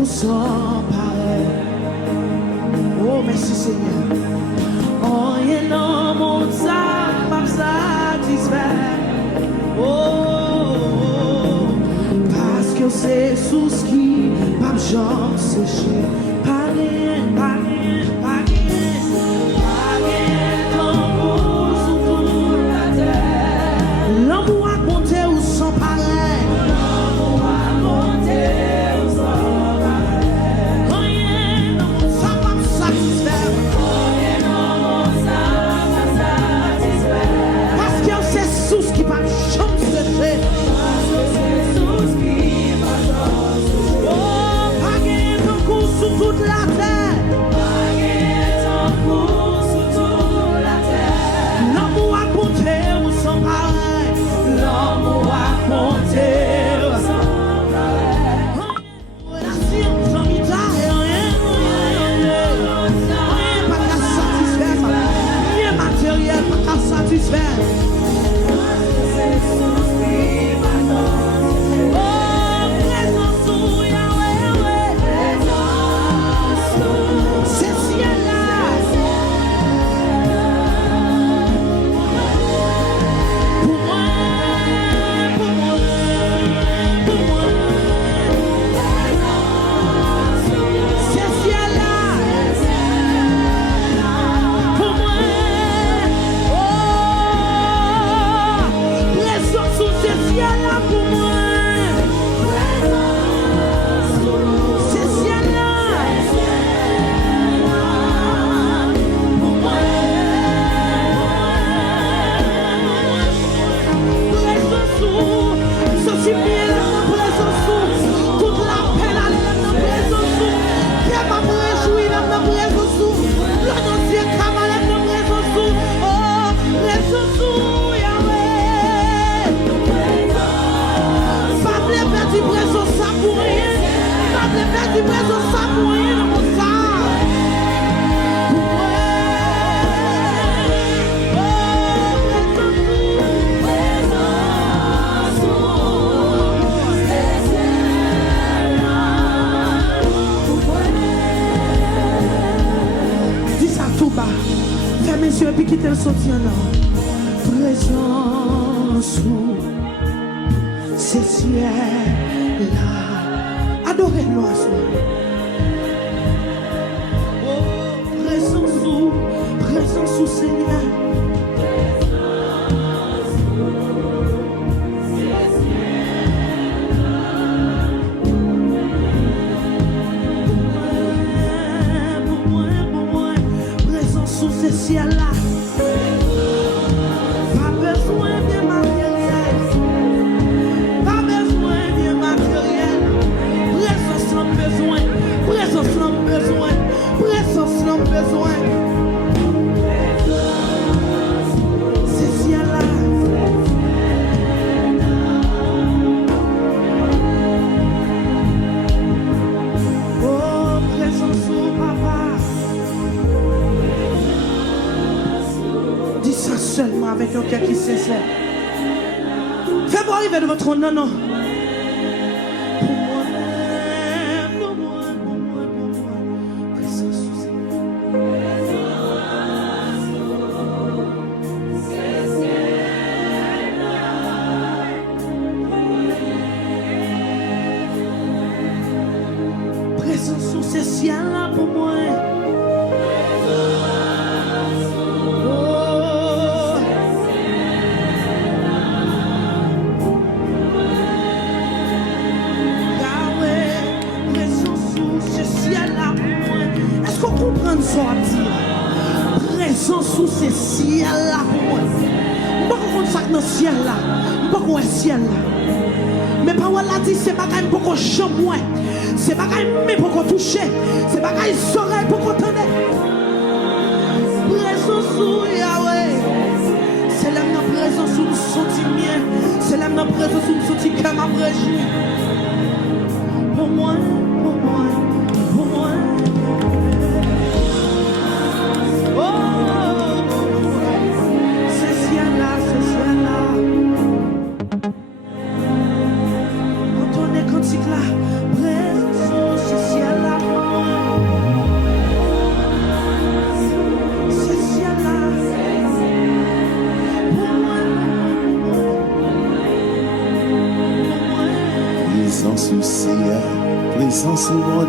ou sans pareil. Oh, merci Seigneur. Oh, et non, mon ça m'a satisfait. Oh, parce que c'est sous ce qui m'a jamais séché. Pas rien, pas rien, pas rien. Pas rien d'amour sur toute la terre. L'amour a compté ou sans pareil. L'amour a compté ou sans pareil. Rien dans mon ça m'a satisfait. Rien dans mon ça m'a satisfait. Parce que c'est sous ce qui m'a jamais séché. Parce que c'est sous ce qui m'a jamais séché. Oh, pas rien d'amour sur toute la terre. Pas rien d'amour sur toute la terre. L'amour a compté ou sans pareil. L'amour a compté ou sans pareil. La science en mitard et rien pas qu'à satisfaire. Rien matériel pas qu'à satisfaire. Mes yeux et puis quitter le soutien là. Présence sous ces ciels là. Adorez-le à soi. Oh, présence sous Seigneur. Sous ces ciels-là, pas besoin de matériel, pas besoin de matériel, présence sans besoin, présence sans besoin, présence sans besoin. Ces ciels-là, oh, présence sous papa. Dis ça seulement avec un cœur qui sincère. Fais-moi arriver devant ton nom, non. Pour moi. Présence sous présence sous ces ciels-là pour moi. Présence sous ces ciels-là pour moi. Je ne sais pas ça dans ce ciel-là. Je ne sais pas ciel-là. Mais parole là dit, c'est pas quand même pour qu'on chante moins. C'est pas quand même pour qu'on touche. C'est pas quand même oreilles pour qu'on entende. Présence sous Yahweh. C'est là ma présence où nous sentons bien. C'est là ma présence où nous sentons comme un vrai jour. Pour moi. Présence souci, présence au monde.